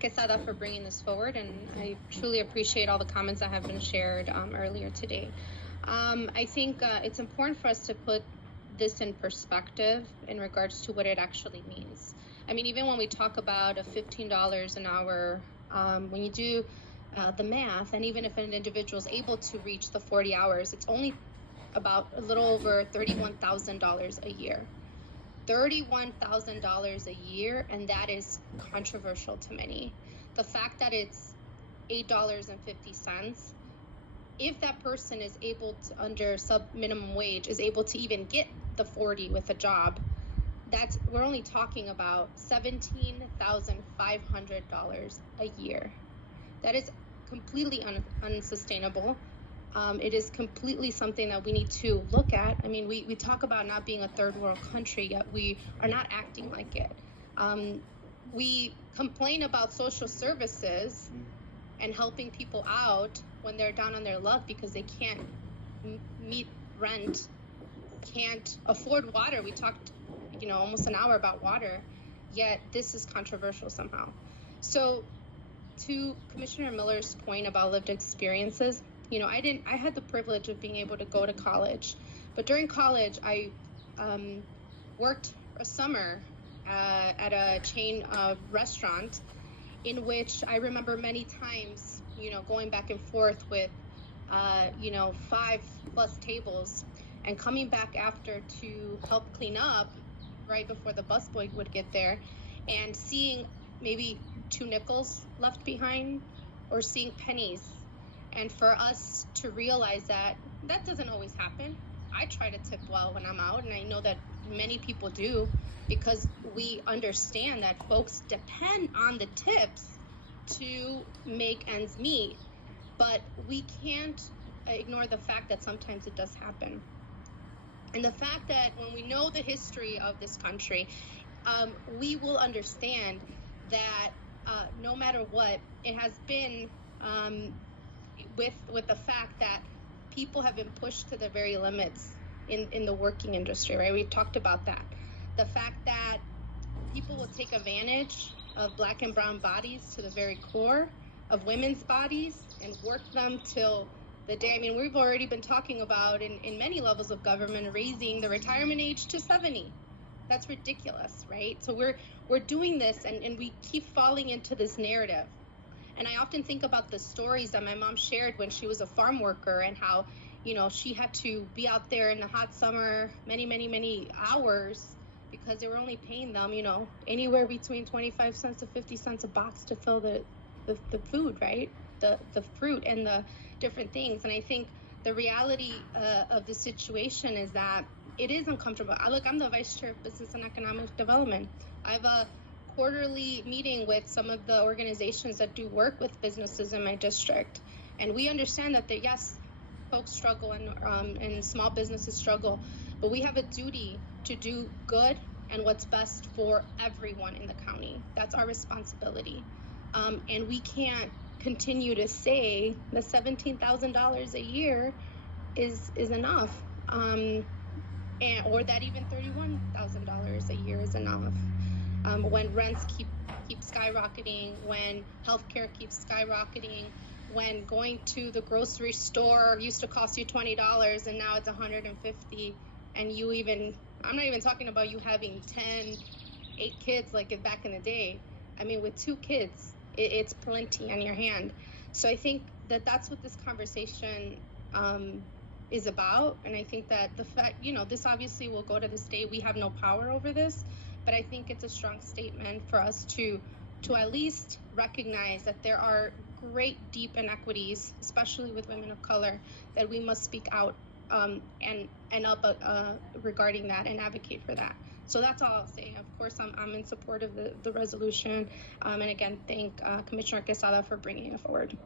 Quesada for bringing this forward, and I truly appreciate all the comments that have been shared earlier today. I think it's important for us to put this in perspective in regards to what it actually means. I mean, even when we talk about a $15 an hour, when you do the math, and even if an individual is able to reach the 40 hours, it's only about a little over $31,000 a year. $31,000 a year, and that is controversial to many. The fact that it's $8.50, if that person is able to, under sub minimum wage, is able to even get the 40 with a job, we're only talking about $17,500 a year. That is completely unsustainable. It is completely something that we need to look at. I mean, we talk about not being a third world country, yet we are not acting like it. We complain about social services and helping people out when they're down on their luck because they can't meet rent, can't afford water. We talked, almost an hour about water, yet this is controversial somehow. So to Commissioner Miller's point about lived experiences, I had the privilege of being able to go to college, but during college, I worked a summer at a chain restaurant in which I remember many times, going back and forth with, 5+ tables and coming back after to help clean up right before the busboy would get there and seeing maybe 2 nickels left behind or seeing pennies. And for us to realize that doesn't always happen. I try to tip well when I'm out, and I know that many people do because we understand that folks depend on the tips to make ends meet. But we can't ignore the fact that sometimes it does happen. And the fact that when we know the history of this country, we will understand that no matter what, it has been with the fact that people have been pushed to the very limits in the working industry, right? We've talked about that. The fact that people will take advantage of Black and brown bodies to the very core of women's bodies and work them till the day. I mean, we've already been talking about in many levels of government raising the retirement age to 70. That's ridiculous, right? So we're doing this and we keep falling into this narrative. And I often think about the stories that my mom shared when she was a farm worker and how, she had to be out there in the hot summer many hours because they were only paying them, anywhere between 25 cents to 50 cents a box to fill the food, right? The fruit and the different things. And I think the reality of the situation is that it is uncomfortable. I'm the Vice Chair of Business and Economic Development. I have a quarterly meeting with some of the organizations that do work with businesses in my district. And we understand that, yes, folks struggle and small businesses struggle, but we have a duty to do good and what's best for everyone in the county. That's our responsibility. And we can't continue to say the $17,000 a year is enough, or that even $31,000 a year is enough. When rents keep skyrocketing, when healthcare keeps skyrocketing, when going to the grocery store used to cost you $20 and now it's $150, and I'm not even talking about you having 8 kids like back in the day. I mean, with 2 kids, it's plenty on your hand. So I think that's what this conversation is about. And I think that the fact, this obviously will go to the state. We have no power over this, but I think it's a strong statement for us to at least recognize that there are great deep inequities, especially with women of color, that we must speak out and up regarding that and advocate for that. So that's all I'll say. Of course, I'm in support of the resolution, and again, thank Commissioner Quesada for bringing it forward.